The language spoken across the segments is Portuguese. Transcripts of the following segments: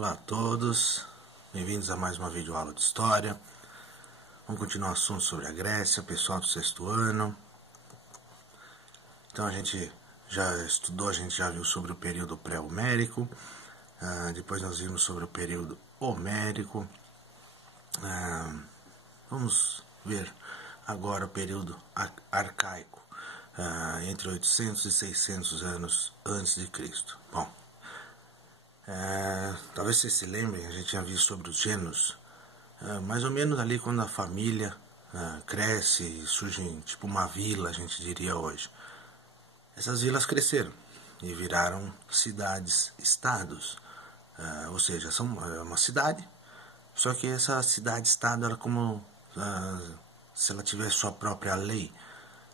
Olá a todos, bem-vindos a mais uma videoaula de História. Vamos continuar o assunto sobre a Grécia, pessoal do sexto ano. Então a gente já estudou, a gente já viu sobre o período pré-homérico, depois nós vimos sobre o período homérico. Vamos ver agora o período arcaico, entre 800 e 600 anos antes de Cristo. Bom, talvez vocês se lembrem, a gente tinha visto sobre os gêneros, mais ou menos ali quando a família cresce e surge tipo uma vila, a gente diria hoje. Essas vilas cresceram e viraram cidades-estados, ou seja, são uma cidade, só que essa cidade-estado era como se ela tivesse sua própria lei.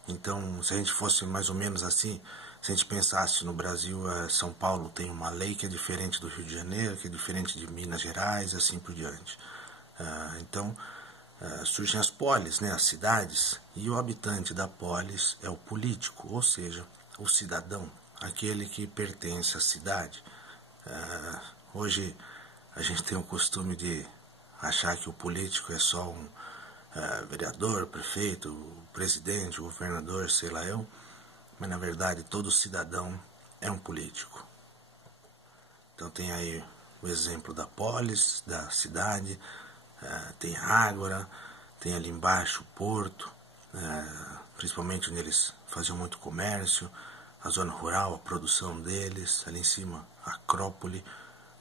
Então, se a gente fosse mais ou menos assim, se a gente pensasse no Brasil, São Paulo tem uma lei que é diferente do Rio de Janeiro, que é diferente de Minas Gerais, e assim por diante. Então, surgem as polis, né, as cidades, e o habitante da polis é o político, ou seja, o cidadão, aquele que pertence à cidade. Hoje a gente tem o costume de achar que o político é só um vereador, prefeito, presidente, governador, sei lá eu, mas na verdade todo cidadão é um político. Então tem aí o exemplo da polis, da cidade, tem a ágora, tem ali embaixo o porto, principalmente onde eles faziam muito comércio, a zona rural, a produção deles, ali em cima a Acrópole,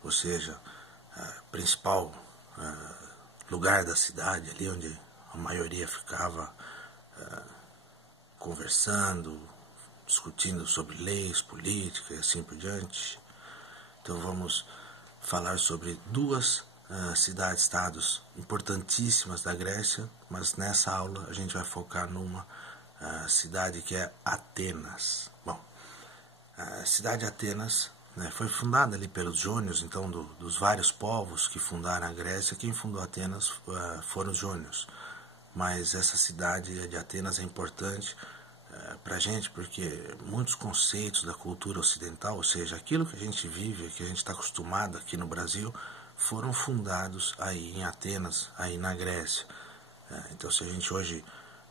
ou seja, principal lugar da cidade, ali onde a maioria ficava conversando, discutindo sobre leis, política e assim por diante. Então vamos falar sobre duas cidades-estados importantíssimas da Grécia, mas nessa aula a gente vai focar numa cidade que é Atenas. Bom, a cidade de Atenas, né, foi fundada ali pelos jônios, então dos vários povos que fundaram a Grécia, quem fundou Atenas foram os jônios. Mas essa cidade de Atenas é importante para a gente porque muitos conceitos da cultura ocidental, ou seja, aquilo que a gente vive, que a gente está acostumado aqui no Brasil, foram fundados aí em Atenas, aí na Grécia. Então se a gente hoje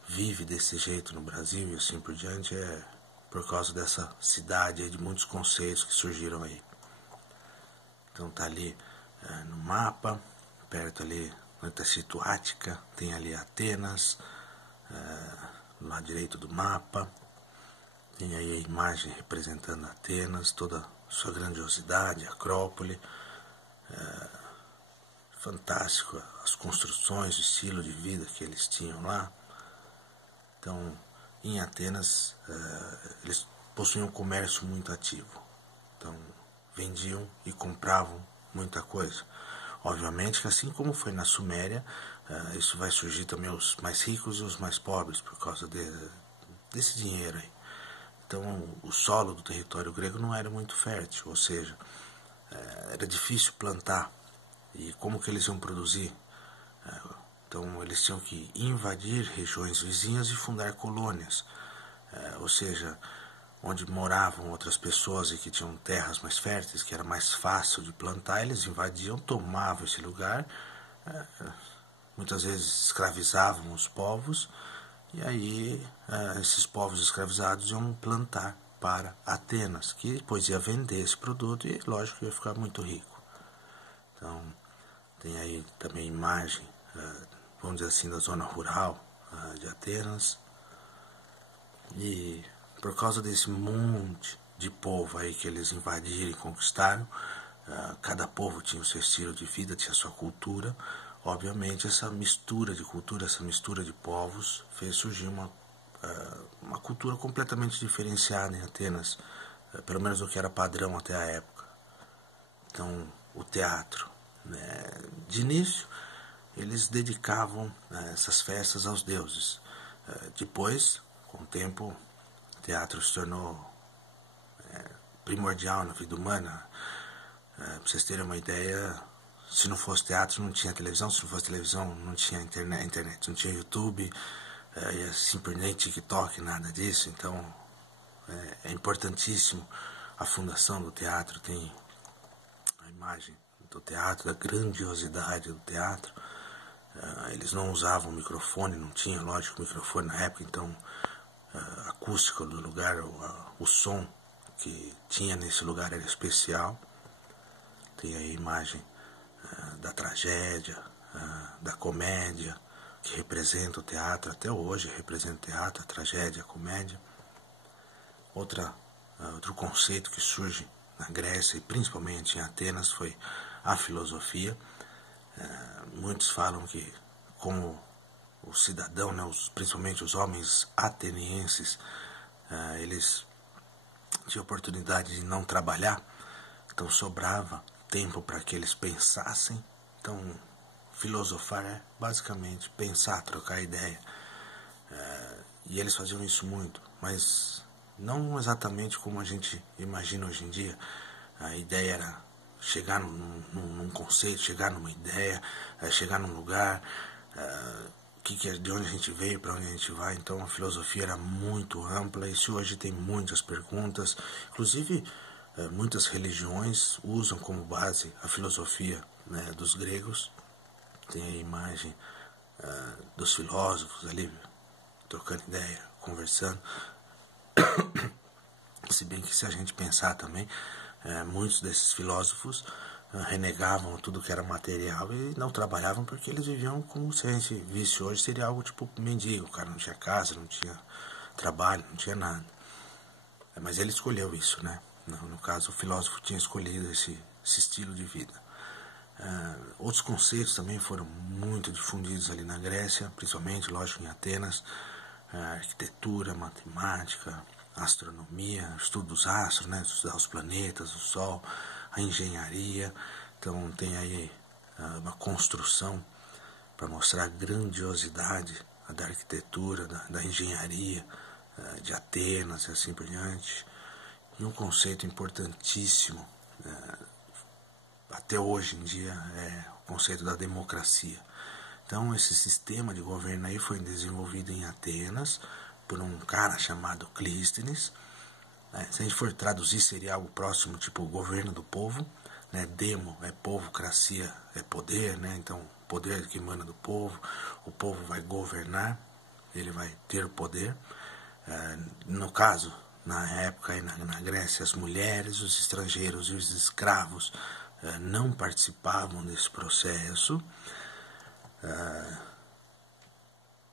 vive desse jeito no Brasil e assim por diante, é por causa dessa cidade aí, de muitos conceitos que surgiram aí. Então tá ali no mapa, perto ali, está escrito Ática, tem ali Atenas, no lado direito do mapa, tem aí a imagem representando Atenas, toda a sua grandiosidade, a Acrópole, fantástico, as construções, o estilo de vida que eles tinham lá. Então, em Atenas, eles possuíam um comércio muito ativo, então vendiam e compravam muita coisa. Obviamente que assim como foi na Suméria, isso vai surgir também os mais ricos e os mais pobres por causa desse dinheiro aí. Então o solo do território grego não era muito fértil, ou seja, era difícil plantar. E como que eles iam produzir? Então eles tinham que invadir regiões vizinhas e fundar colônias, ou seja, onde moravam outras pessoas e que tinham terras mais férteis, que era mais fácil de plantar, eles invadiam, tomavam esse lugar, muitas vezes escravizavam os povos, e aí esses povos escravizados iam plantar para Atenas, que depois ia vender esse produto e, lógico, ia ficar muito rico. Então, tem aí também imagem, vamos dizer assim, da zona rural de Atenas, e por causa desse monte de povo aí que eles invadiram e conquistaram, cada povo tinha o seu estilo de vida, tinha a sua cultura. Obviamente essa mistura de cultura, essa mistura de povos fez surgir uma cultura completamente diferenciada em Atenas, pelo menos o que era padrão até a época. Então o teatro, né, de início eles dedicavam essas festas aos deuses. Depois, com o tempo, o teatro se tornou primordial na vida humana. Para vocês terem uma ideia, se não fosse teatro não tinha televisão, se não fosse televisão não tinha internet, não tinha YouTube, e assim por nem TikTok, nada disso. Então é importantíssimo a fundação do teatro, tem a imagem do teatro, da grandiosidade do teatro. Eles não usavam microfone, não tinha, lógico, microfone na época, então a acústica do lugar, o som que tinha nesse lugar era especial. Tem aí a imagem da tragédia, da comédia, que representa o teatro, até hoje representa o teatro, a tragédia, a comédia. Outro conceito que surge na Grécia e principalmente em Atenas foi a filosofia. Muitos falam que, como o cidadão, né, principalmente os homens atenienses, eles tinham oportunidade de não trabalhar, então sobrava tempo para que eles pensassem. Então, filosofar é basicamente pensar, trocar ideia. E eles faziam isso muito, mas não exatamente como a gente imagina hoje em dia. A ideia era chegar num conceito, chegar numa ideia, chegar num lugar, de onde a gente veio, para onde a gente vai. Então a filosofia era muito ampla, e se hoje tem muitas perguntas, inclusive muitas religiões usam como base a filosofia, né, dos gregos. Tem a imagem dos filósofos ali, trocando ideia, conversando. Se bem que, se a gente pensar também, muitos desses filósofos renegavam tudo que era material e não trabalhavam, porque eles viviam como, se a gente visse hoje, seria algo tipo mendigo. O cara não tinha casa, não tinha trabalho, não tinha nada. Mas ele escolheu isso, né? No caso, o filósofo tinha escolhido esse estilo de vida. Outros conceitos também foram muito difundidos ali na Grécia, principalmente, lógico, em Atenas. Arquitetura, matemática, astronomia, estudo dos astros, né? Estudar os planetas, o Sol, a engenharia. Então tem aí uma construção para mostrar a grandiosidade da arquitetura, da engenharia de Atenas e assim por diante. E um conceito importantíssimo até hoje em dia é o conceito da democracia. Então esse sistema de governo aí foi desenvolvido em Atenas por um cara chamado Clístenes. Se a gente for traduzir, seria algo próximo, tipo o governo do povo, né? Demo é povo, cracia é poder, né? Então poder que emana do povo, o povo vai governar, ele vai ter o poder. No caso, na época aí na Grécia, as mulheres, os estrangeiros e os escravos não participavam desse processo.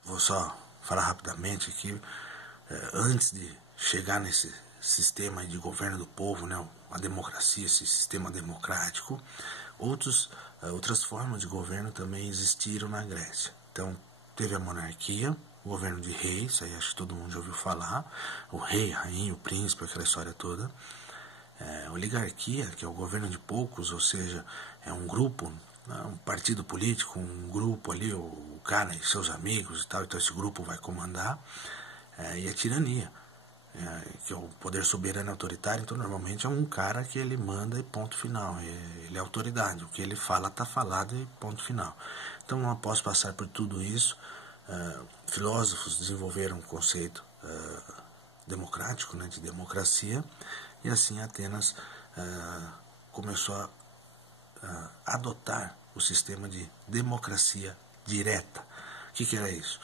Vou só falar rapidamente aqui, antes de chegar nesse sistema de governo do povo, né, a democracia, esse sistema democrático, outras formas de governo também existiram na Grécia. Então, teve a monarquia, o governo de reis, aí acho que todo mundo já ouviu falar, o rei, a rainha, o príncipe, aquela história toda. A oligarquia, que é o governo de poucos, ou seja, é um grupo, um partido político, um grupo ali, o cara e seus amigos e tal, então esse grupo vai comandar. E a tirania, que é o poder soberano autoritário, então normalmente é um cara que ele manda e ponto final, ele é autoridade, o que ele fala está falado e ponto final. Então, após passar por tudo isso, filósofos desenvolveram um conceito democrático, né, de democracia, e assim Atenas começou a adotar o sistema de democracia direta. O que era isso?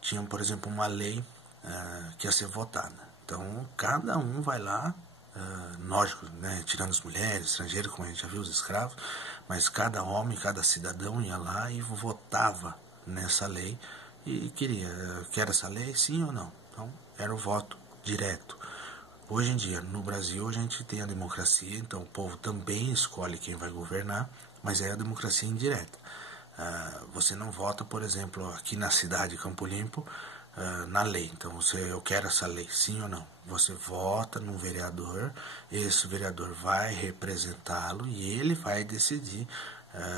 Tinha, por exemplo, uma lei que ia ser votada. Então, cada um vai lá, lógico, né, tirando as mulheres, estrangeiros, como a gente já viu, os escravos, mas cada homem, cada cidadão ia lá e votava nessa lei e quer essa lei, sim ou não. Então, era o voto direto. Hoje em dia, no Brasil, a gente tem a democracia, então o povo também escolhe quem vai governar, mas é a democracia indireta. Você não vota, por exemplo, aqui na cidade de Campo Limpo, na lei. Então, eu quero essa lei, sim ou não. Você vota num vereador, esse vereador vai representá-lo e ele vai decidir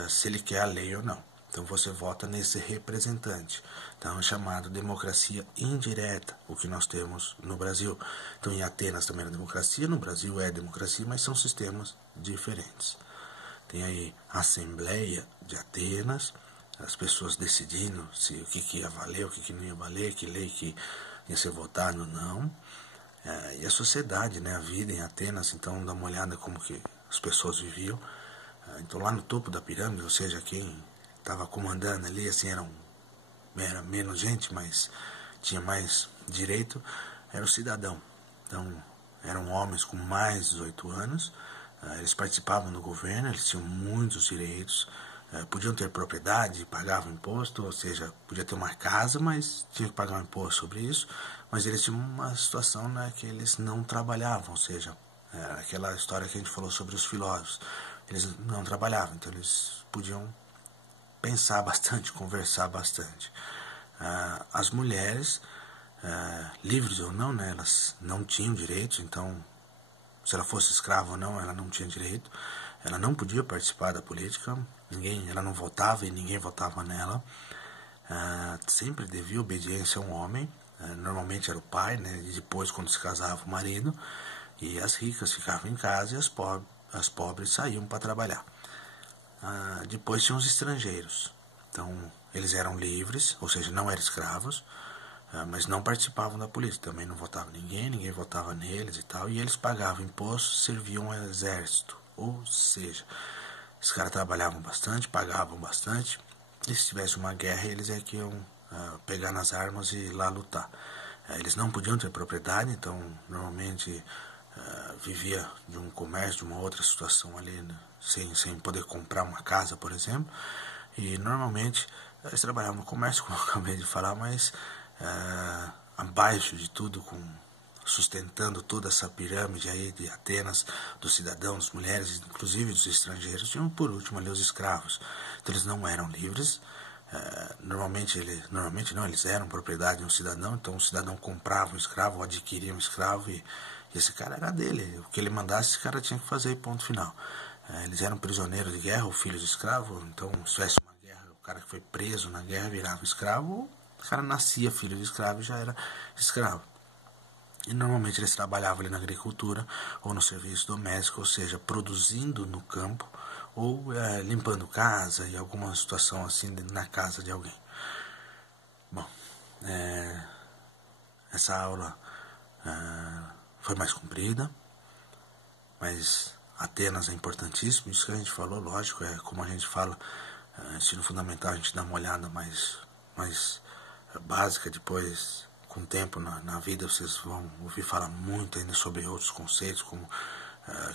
se ele quer a lei ou não. Então você vota nesse representante. Então é chamado democracia indireta, o que nós temos no Brasil. Então em Atenas também era democracia, no Brasil é democracia, mas são sistemas diferentes. Tem aí a Assembleia de Atenas, as pessoas decidindo o que ia valer, o que não ia valer, que lei que ia ser votada ou não. E a sociedade, né, a vida em Atenas, então dá uma olhada como que as pessoas viviam. Então lá no topo da pirâmide, ou seja, quem estava comandando ali, assim, era menos gente, mas tinha mais direito, era o cidadão. Então eram homens com mais de 18 anos, eles participavam do governo, eles tinham muitos direitos, podiam ter propriedade, pagavam imposto, ou seja, podia ter uma casa, mas tinha que pagar um imposto sobre isso, mas eles tinham uma situação, né, que eles não trabalhavam, ou seja, aquela história que a gente falou sobre os filósofos, eles não trabalhavam, então eles podiam pensar bastante, conversar bastante. As mulheres, livres ou não, né, elas não tinham direitos, então se ela fosse escrava ou não, ela não tinha direito, ela não podia participar da política, ela não votava e ninguém votava nela, sempre devia obediência a um homem, normalmente era o pai, né, e depois quando se casava o marido, e as ricas ficavam em casa e as pobres saíam para trabalhar. Depois tinham os estrangeiros, então eles eram livres, ou seja, não eram escravos, mas não participavam da política, também não votava ninguém votava neles e tal, e eles pagavam impostos, serviam ao exército, ou seja, os caras trabalhavam bastante, pagavam bastante, e se tivesse uma guerra eles é que iam pegar nas armas e ir lá lutar. Eles não podiam ter propriedade, então normalmente vivia de um comércio, de uma outra situação ali, né, sem poder comprar uma casa, por exemplo, e normalmente eles trabalhavam no comércio, como eu acabei de falar, mas abaixo de tudo, sustentando toda essa pirâmide aí de Atenas, dos cidadãos, das mulheres, inclusive dos estrangeiros, tinham por último ali os escravos. Então eles não eram livres, normalmente não, eles eram propriedade de um cidadão, então o cidadão comprava um escravo, ou adquiria um escravo, e esse cara era dele, o que ele mandasse esse cara tinha que fazer, ponto final. Eles eram prisioneiros de guerra, ou filhos de escravo, então se tivesse uma guerra, o cara que foi preso na guerra virava escravo, ou o cara nascia filho de escravo e já era escravo. E normalmente eles trabalhavam ali na agricultura ou no serviço doméstico, ou seja, produzindo no campo ou limpando casa e alguma situação assim na casa de alguém. Bom, essa aula foi mais comprida, mas Atenas é importantíssimo, isso que a gente falou, lógico, é como a gente fala, ensino fundamental, a gente dá uma olhada mais básica, depois com o tempo na vida vocês vão ouvir falar muito ainda sobre outros conceitos, como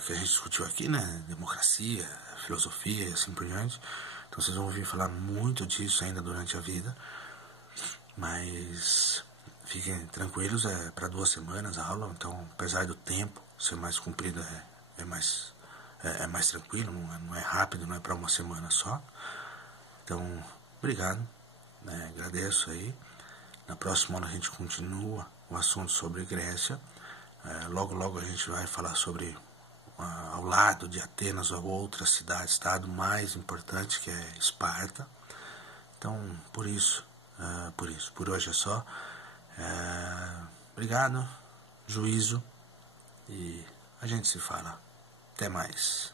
que a gente discutiu aqui, né, democracia, filosofia e assim por diante, então vocês vão ouvir falar muito disso ainda durante a vida, mas fiquem tranquilos, é para 2 semanas a aula, então apesar do tempo ser mais comprido, é mais tranquilo, não é rápido, não é para 1 semana só. Então, obrigado, né, agradeço aí. Na próxima aula a gente continua o assunto sobre Grécia. Logo a gente vai falar sobre, ao lado de Atenas, a outra cidade-estado mais importante, que é Esparta. Então, por hoje é só. Obrigado, juízo, e a gente se fala. Até mais.